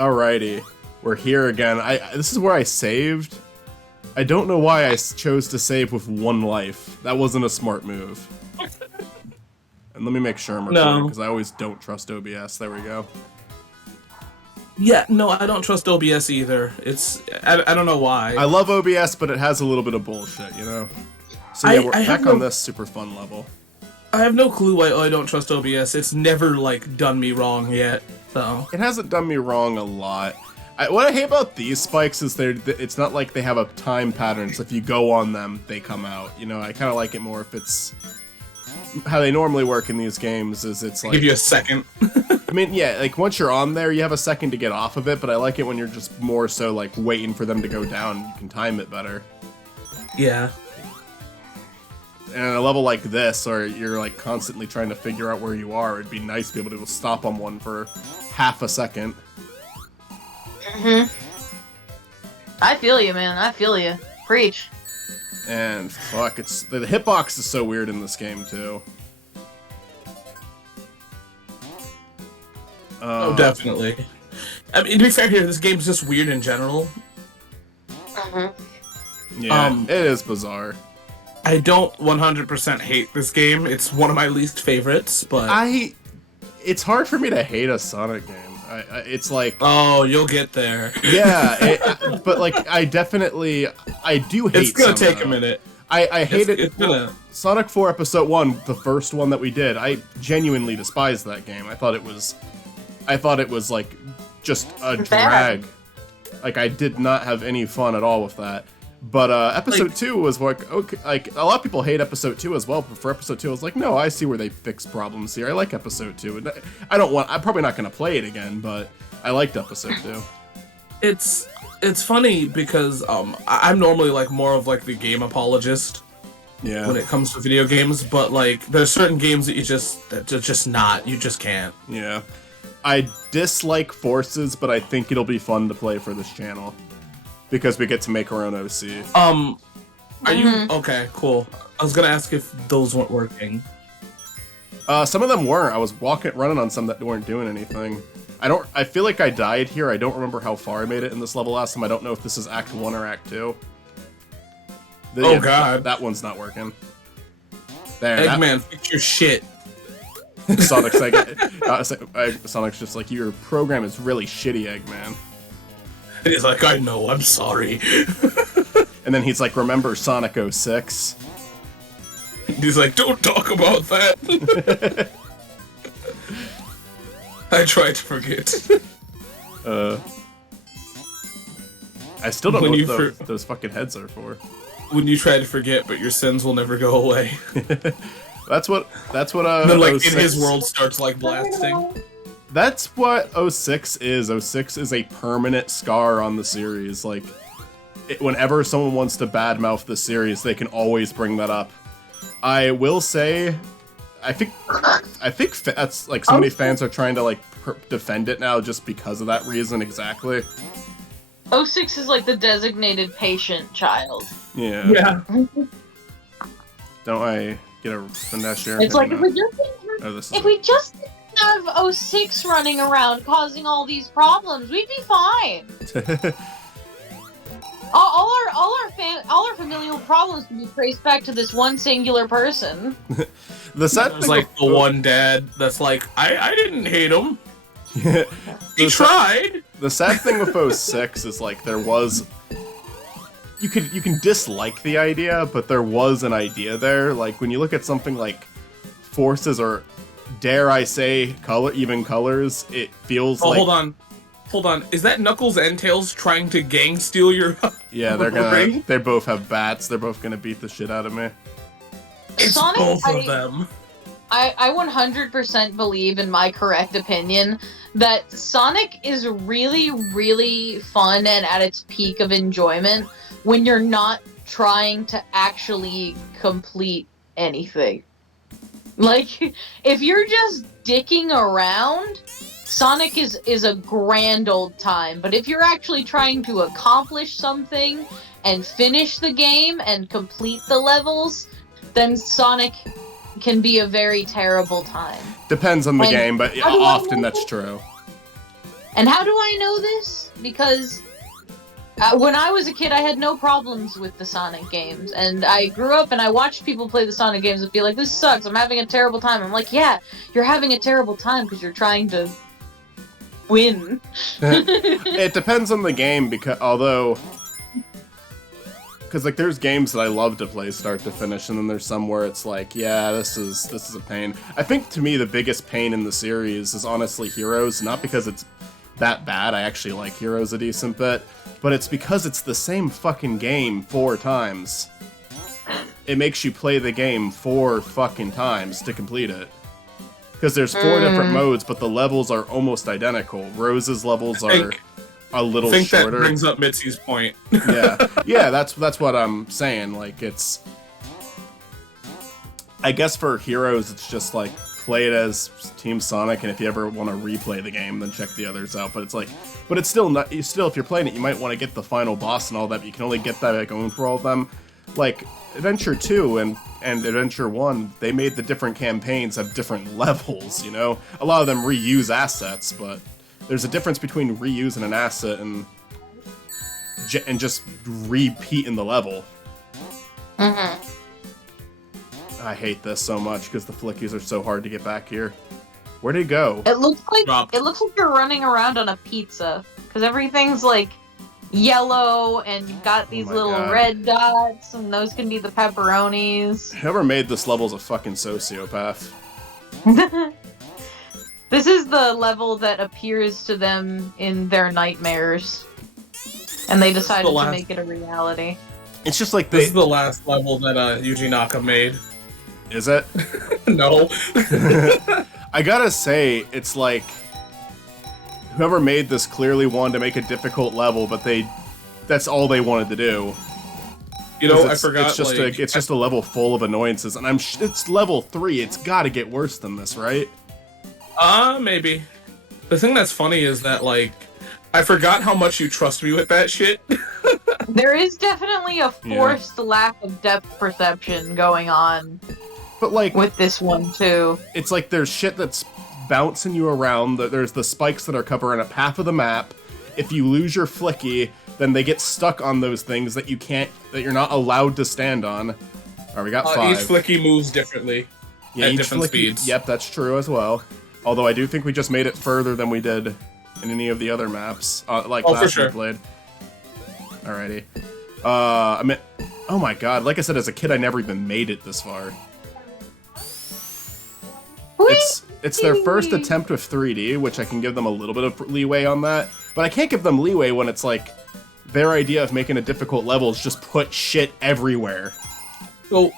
Alrighty, we're here again. This is where I saved. I don't know why I chose to save with 1 life. That wasn't a smart move. And let me make sure I'm recording, because I always don't trust OBS. There we go. Yeah, no, I don't trust OBS either. I don't know why. I love OBS, but it has a little bit of bullshit, you know? So yeah, we're back on this super fun level. I have no clue why I don't trust OBS. It's never, like, done me wrong yet, so... It hasn't done me wrong a lot. What I hate about these spikes is it's not like they have a time pattern, so if you go on them, they come out. You know, I kind of like it more if it's... How they normally work in these games is it's like... Give you a second. I mean, yeah, like, once you're on there, you have a second to get off of it, but I like it when you're just more so, like, waiting for them to go down. You can time it better. Yeah. And at a level like this, or you're like constantly trying to figure out where you are, it'd be nice to be able to stop on one for half a second. I feel you, man. I feel you. Preach. And fuck, the hitbox is so weird in this game too. Oh, definitely. I mean, to be fair here, this game's just weird in general. Yeah, it is bizarre. I don't 100% hate this game. It's one of my least favorites, but... It's hard for me to hate a Sonic game. It's like... Oh, you'll get there. Yeah, but like, I do hate It's gonna some, take a minute. I hate it. It's gonna... Sonic 4 Episode 1, the first one that we did, I genuinely despised that game. I thought it was like, just a drag. Like, I did not have any fun at all with that. But episode 2 was like, okay, like a lot of people hate episode 2 as well, but for episode 2 I was like, no, I see where they fix problems here. I like episode 2. And I'm probably not going to play it again, but I liked episode 2. It's funny because I'm normally like more of like the game apologist. Yeah. When it comes to video games, but like there's certain games that you just can't. Yeah. I dislike Forces, but I think it'll be fun to play for this channel. Because we get to make our own OC. Are you... Okay, cool. I was gonna ask if those weren't working. Some of them weren't. I was running on some that weren't doing anything. I feel like I died here. I don't remember how far I made it in this level last time. I don't know if this is Act 1 or Act 2. God. That one's not working. There, Eggman, fix your shit. Sonic's like... Sonic's just like, your program is really shitty, Eggman. And he's like, I know, I'm sorry. And then he's like, remember Sonic 06? He's like, don't talk about that. I tried to forget. I still don't know what those fucking heads are for. When you try to forget, but your sins will never go away. That's what then, like, in his world starts, like, blasting. That's what 06 is. 06 is a permanent scar on the series. Like, whenever someone wants to badmouth the series, they can always bring that up. I will say, I think that's like so many fans are trying to like defend it now just because of that reason exactly. 06 is like the designated patient child. Yeah. Yeah. Don't I get a finesse share? It's like, if we just have 06 running around causing all these problems, we'd be fine. all our familial problems can be traced back to this one singular person. The sad thing, like the one dad that's like, I didn't hate him. He tried. The sad thing with 06 is like there was. You can dislike the idea, but there was an idea there. Like when you look at something like Forces or, dare I say, even Colors, it feels like... Hold on. Is that Knuckles and Tails trying to gang steal your... Yeah, they both have bats. They're both gonna beat the shit out of me. It's Sonic, both of them. I 100% believe, in my correct opinion, that Sonic is really, really fun and at its peak of enjoyment when you're not trying to actually complete anything. Like, if you're just dicking around, Sonic is a grand old time. But if you're actually trying to accomplish something and finish the game and complete the levels, then Sonic can be a very terrible time. Depends on the game, but often that's true. And how do I know this? Because when I was a kid, I had no problems with the Sonic games, and I grew up and I watched people play the Sonic games and be like, "This sucks. I'm having a terrible time." I'm like, "Yeah, you're having a terrible time because you're trying to win." It depends on the game, because like there's games that I love to play start to finish, and then there's some where it's like, yeah, this is a pain. I think to me the biggest pain in the series is honestly Heroes, not because it's that bad. I actually like Heroes a decent bit, but it's because it's the same fucking game 4 times. It makes you play the game 4 fucking times to complete it. Because there's 4 different modes, but the levels are almost identical. Rose's levels are a little shorter. I think that brings up Mitzi's point. yeah, that's what I'm saying. Like, it's... I guess for Heroes, it's just like, play it as Team Sonic, and if you ever want to replay the game, then check the others out. But it's like... But it's still not... Still, if you're playing it, you might want to get the final boss and all that, but you can only get that by going for all of them. Like, Adventure 2 and Adventure 1, they made the different campaigns have different levels, you know? A lot of them reuse assets, but there's a difference between reusing an asset and just repeating the level. Mm-hmm. I hate this so much because the flickies are so hard to get back here. Where'd he go? It looks like Dropped. it looks like you're running around on a pizza because everything's like yellow and you've got these my little God. red dots, and those can be the pepperonis. Whoever made this level's a fucking sociopath. This is the level that appears to them in their nightmares, and they decided to last- make it a reality. It's just like This they... is the last level that Yuji Naka made. Is it? No. I gotta say, it's like... Whoever made this clearly wanted to make a difficult level, but that's all they wanted to do. You know, I It's- forgot. It's just like, it's just a level full of annoyances, and it's level 3. It's got to get worse than this, right? Maybe. The thing that's funny is that, like, I forgot how much you trust me with that shit. There is definitely a forced lack of depth perception going on But like, with this one too. it's like there's shit that's bouncing you around. There's the spikes that are covering up half of the map. If you lose your flicky, then they get stuck on those things that you're not allowed to stand on. Alright, we got 5. Each flicky moves differently at each different flicky- speeds. Yep, that's true as well. Although I do think we just made it further than we did in any of the other maps, like Oh, last for sure. we played. Alrighty. I mean, oh my god! Like I said, as a kid, I never even made it this far. It's their first attempt with 3D, which I can give them a little bit of leeway on that. But I can't give them leeway when it's like their idea of making a difficult level is just put shit everywhere. So,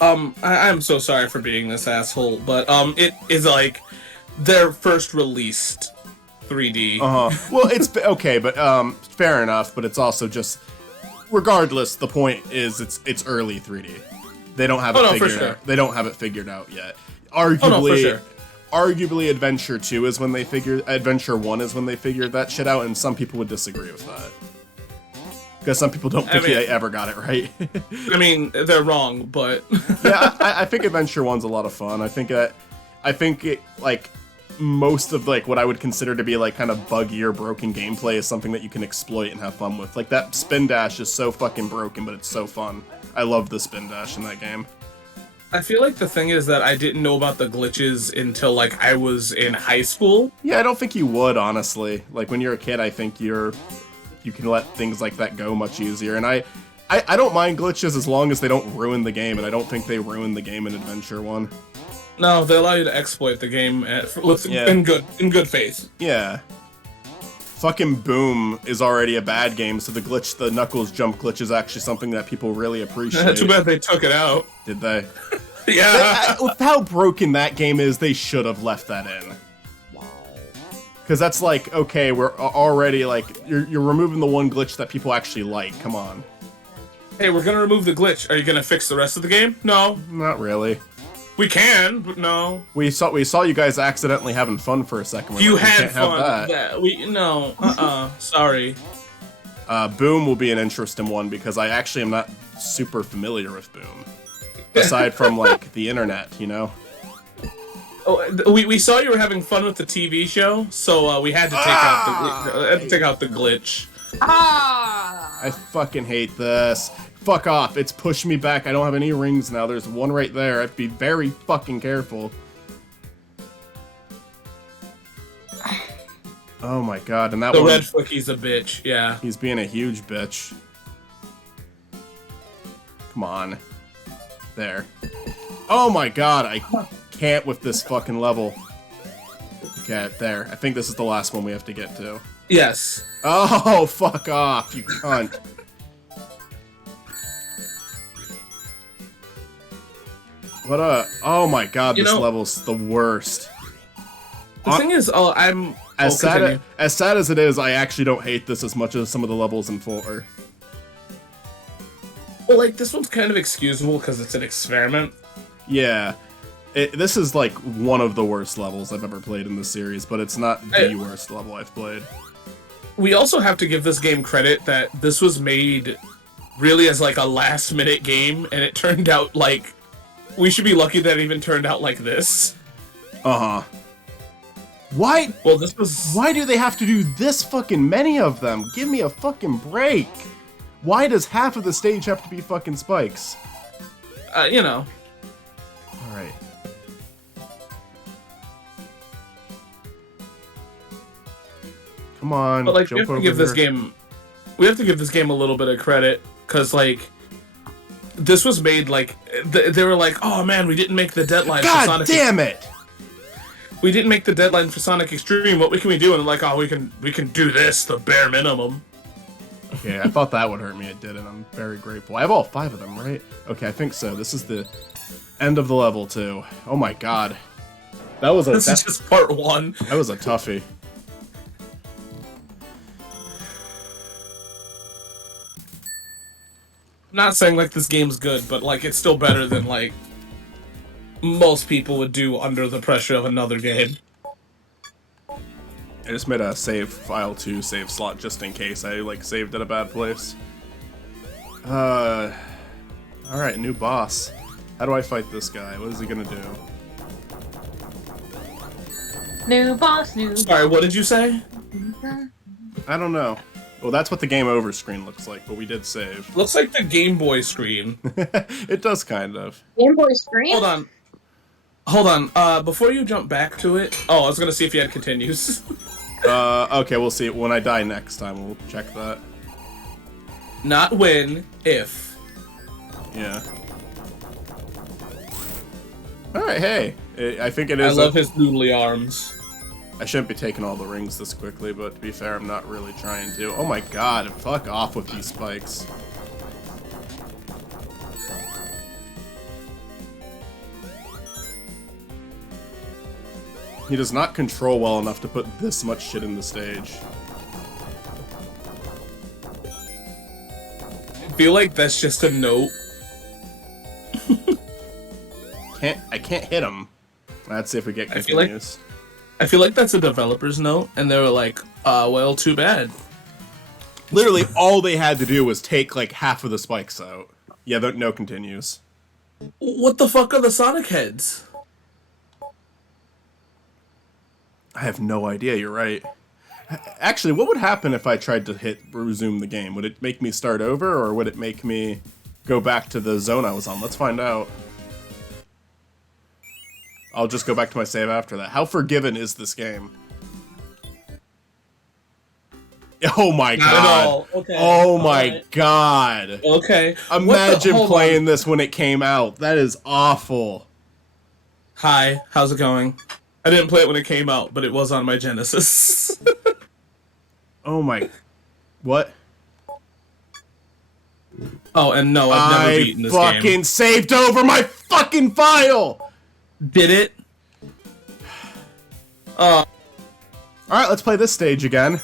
I'm so sorry for being this asshole, but it is like their first released 3D. Well, it's okay, but fair enough. But it's also just, regardless, the point is it's early 3D. They don't have it for figured sure. out. They don't have it figured out yet. for sure. Arguably, Adventure 2 is when they figured. Adventure 1 is when they figured that shit out, and some people would disagree with that. Because some people don't think they ever got it right. I mean, they're wrong, but Yeah, I think Adventure 1's a lot of fun. I think it, like, most of, like, what I would consider to be, like, kind of buggy or broken gameplay is something that you can exploit and have fun with. Like, that spin dash is so fucking broken, but it's so fun. I love the spin dash in that game. I feel like the thing is that I didn't know about the glitches until, like, I was in high school. Yeah, I don't think you would, honestly. Like, when you're a kid, I think you can let things like that go much easier. And I don't mind glitches as long as they don't ruin the game, and I don't think they ruined the game in Adventure 1. No, they allow you to exploit the game in good faith. Yeah. Fucking Boom is already a bad game, so the Knuckles jump glitch is actually something that people really appreciate. Too bad they took it out. Did they? Yeah. With how broken that game is, they should have left that in. Because that's like, okay, we're already like, you're removing the one glitch that people actually like. Come on. Hey, we're gonna remove the glitch. Are you gonna fix the rest of the game? No. Not really. We can, but no. We saw you guys accidentally having fun for a second. We're You like, we had can't have fun. that. Sorry. Boom will be an interesting one because I actually am not super familiar with Boom. Aside from, like, the internet, you know? We saw you were having fun with the TV show, so we had to take out the glitch. Ah! I fucking hate this. Fuck off. It's pushing me back. I don't have any rings now. There's one right there. I have to be very fucking careful. Oh my god, and that The one... red flicky's a bitch, yeah. He's being a huge bitch. Come on. There. Oh my god, I can't with this fucking level. Okay, there. I think this is the last one we have to get to. Yes. Oh, fuck off, you cunt. What a... Oh my god, this level's the worst. The thing is, I'm... As sad as it is, I actually don't hate this as much as some of the levels in 4. Well, like, this one's kind of excusable because it's an experiment. Yeah. This is, like, one of the worst levels I've ever played in the series, but it's not the worst level I've played. We also have to give this game credit that this was made really as, like, a last-minute game, and it turned out, like... We should be lucky that it even turned out like this. Uh-huh. Why? Well, this was... Why do they have to do this fucking many of them? Give me a fucking break. Why does half of the stage have to be fucking spikes? You know. Alright. Come on, but, like, jump over we have to give this game a little bit of credit, because, like, this was made, like, they were like, oh man, we didn't make the deadline for Sonic... God damn it! We didn't make the deadline for Sonic Extreme, what can we do? And they're like, oh, we can do this, the bare minimum. Okay, I thought that would hurt me, it didn't. I'm very grateful. I have all 5 of them, right? Okay, I think so. This is the end of the level, too. Oh my god. This is just part 1. That was a toughie. I'm not saying, like, this game's good, but, like, it's still better than, like, most people would do under the pressure of another game. I just made a save file 2 save slot just in case I, like, saved at a bad place. Alright, new boss. How do I fight this guy? What is he gonna do? New boss, new... Sorry, what did you say? I don't know. Well, that's what the game over screen looks like, but we did save. Looks like the Game Boy screen. It does, kind of. Game Boy screen? Hold on, before you jump back to it... Oh, I was gonna see if you had continues. Okay, we'll see. When I die next time, we'll check that. Not when, if. Yeah. Alright, hey. I think it is... I love his noodly arms. I shouldn't be taking all the rings this quickly, but to be fair, I'm not really trying to. Oh my god, fuck off with these spikes. He does not control well enough to put this much shit in the stage. I feel like that's just a note. I can't hit him. Let's see if we get continues. I feel like that's a developer's note, and they were like, well, too bad. Literally, all they had to do was take, like, half of the spikes out. Yeah, no continues. What the fuck are the Sonic heads? I have no idea, you're right. Actually, what would happen if I tried to resume the game? Would it make me start over, or would it make me go back to the zone I was on? Let's find out. I'll just go back to my save after that. How forgiven is this game? Oh my god. Not at all. Okay. Oh my god. Okay. Imagine playing this when it came out. That is awful. Hi, how's it going? I didn't play it when it came out, but it was on my Genesis. Oh my... What? Oh, and no, I've never beaten this game. I fucking saved over my fucking file! Did it? Alright, let's play this stage again.